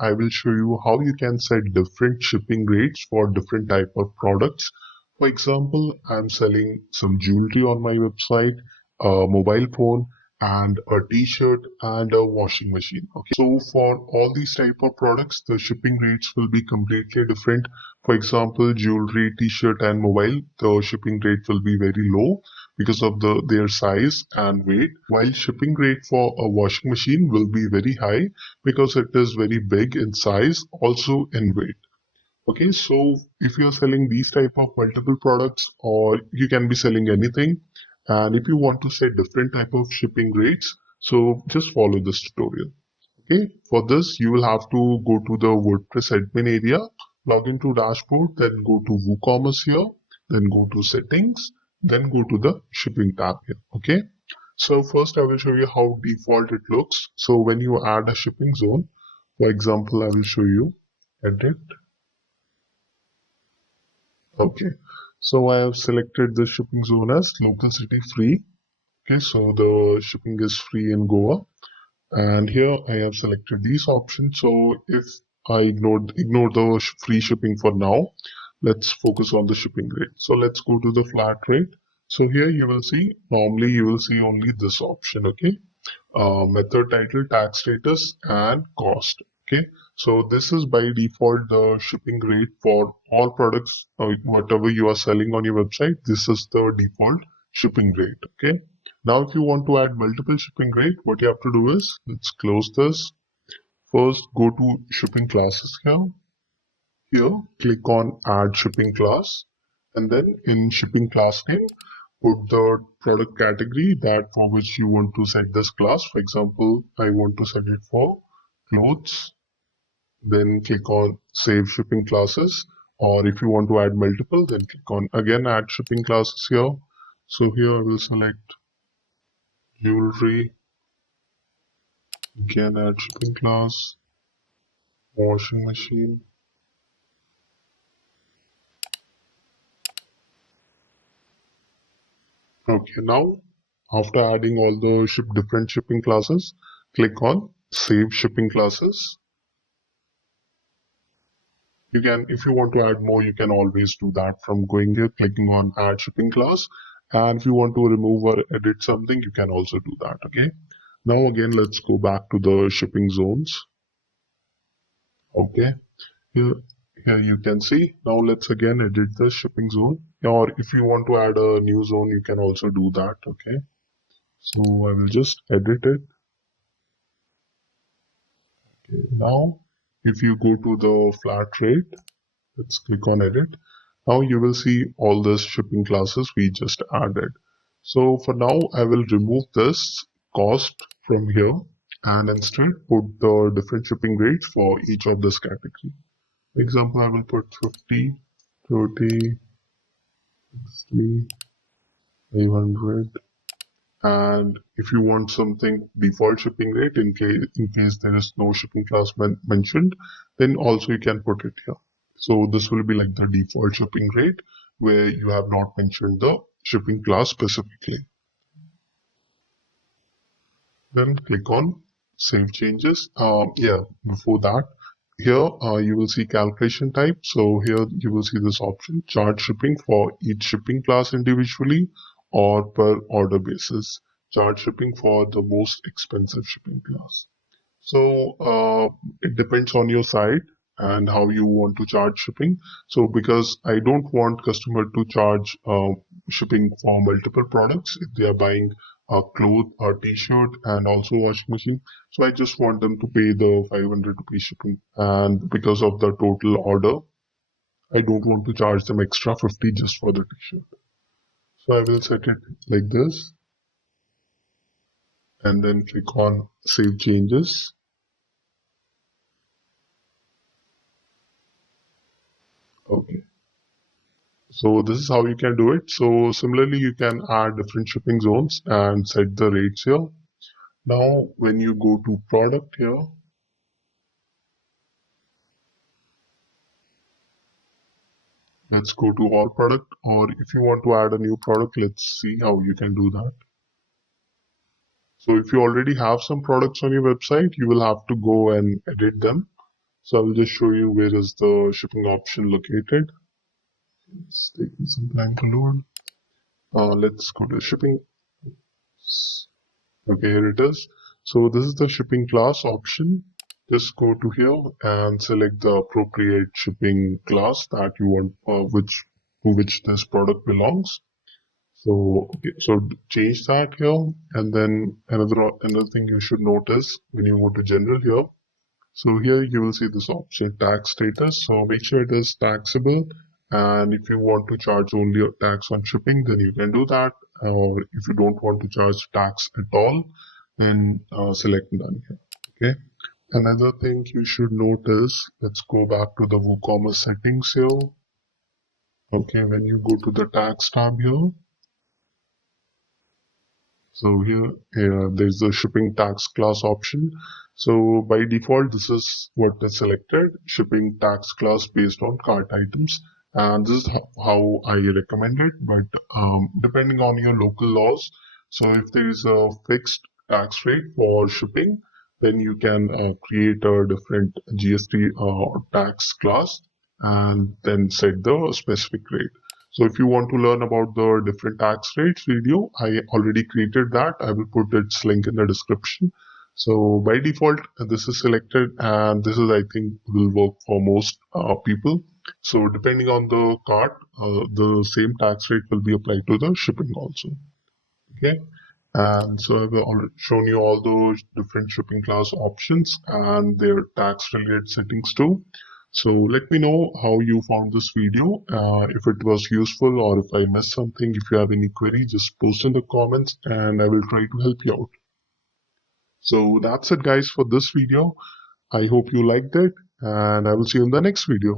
I will show you how you can set different shipping rates for different type of products. For example, I'm selling some jewelry on my website, a mobile phone, and a t-shirt and a washing machine. Okay, so for all these type of products, the shipping rates will be completely different. For example, jewelry, t-shirt, and mobile, the shipping rate will be very low because of their size and weight, while shipping rate for a washing machine will be very high because it is very big in size, also in weight. Okay, so if you're selling these type of multiple products, or you can be selling anything, and if you want to set different type of shipping rates, so just follow this tutorial. Okay, for this you will have to go to the WordPress admin area, log into dashboard, then go to WooCommerce here, then go to settings, then go to the shipping tab here. Okay, so first I will show you how default it looks. So when you add a shipping zone, for example, I will show you edit. Okay, so I have selected the shipping zone as local city free. Okay, so the shipping is free in Goa. And here I have selected these options. So if I ignore the free shipping for now, let's focus on the shipping rate. So let's go to the flat rate. So here you will see, normally you will see only this option. Okay, method, title, tag status, and cost. Okay, so this is by default the shipping rate for all products, whatever you are selling on your website. This is the default shipping rate. Okay, now if you want to add multiple shipping rate, what you have to do is, let's close this. First, go to shipping classes here. Here, click on add shipping class, and then in shipping class name, put the product category that for which you want to set this class. For example, I want to set it for clothes. Then click on save shipping classes. Or if you want to add multiple, then click on again add shipping classes here. So here I will select jewelry, again add shipping class, washing machine. Okay, now after adding all the different shipping classes, click on save shipping classes. You can, if you want to add more, you can always do that from going here, clicking on add shipping class. And if you want to remove or edit something, you can also do that. Okay. Now again, let's go back to the shipping zones. Okay. Here you can see. Now let's again edit the shipping zone. Or if you want to add a new zone, you can also do that. Okay. So I will just edit it. Okay. Now, if you go to the flat rate, let's click on edit. Now you will see all the shipping classes we just added. So for now, I will remove this cost from here and instead put the different shipping rates for each of this category. For example, I will put 50, 30, 60, 500. And if you want something default shipping rate in case there is no shipping class mentioned, then also you can put it here. So this will be like the default shipping rate where you have not mentioned the shipping class specifically. Then click on save changes. Before that, here you will see calculation type. So here you will see this option, charge shipping for each shipping class individually or per order basis. Charge shipping for the most expensive shipping class. So it depends on your site and how you want to charge shipping. So because I don't want customer to charge shipping for multiple products if they are buying a cloth or t-shirt and also washing machine. So I just want them to pay the 500 rupees shipping. And because of the total order, I don't want to charge them extra 50 just for the t-shirt. So I will set it like this and then click on save changes. Okay. So this is how you can do it. So similarly, you can add different shipping zones and set the rates here. Now, when you go to product here, let's go to all product, or if you want to add a new product, let's see how you can do that. So if you already have some products on your website, you will have to go and edit them. So I'll just show you where is the shipping option located. It's taking some time to load. Let's go to shipping. Okay, here it is. So this is the shipping class option. Just go to here and select the appropriate shipping class that you want, to which this product belongs. So, okay, so change that here, and then another thing you should notice when you go to general here. So here you will see this option tax status. So make sure it is taxable. And if you want to charge only a tax on shipping, then you can do that. Or if you don't want to charge tax at all, then select none here. Okay. Another thing you should notice, let's go back to the WooCommerce settings here. Okay, when you go to the tax tab here, so here there's the shipping tax class option. So by default, this is what is selected, shipping tax class based on cart items. And this is how I recommend it. But depending on your local laws, so if there is a fixed tax rate for shipping, then you can create a different GST tax class and then set the specific rate. So if you want to learn about the different tax rates video, I already created that. I will put its link in the description. So by default, this is selected, and this is, I think, will work for most people. So depending on the cart, the same tax rate will be applied to the shipping also. Okay. And so I've already shown you all those different shipping class options and their tax related settings too. So let me know how you found this video, if it was useful or if I missed something. If you have any query, just post in the comments and I will try to help you out. So that's it guys for this video. I hope you liked it and I will see you in the next video.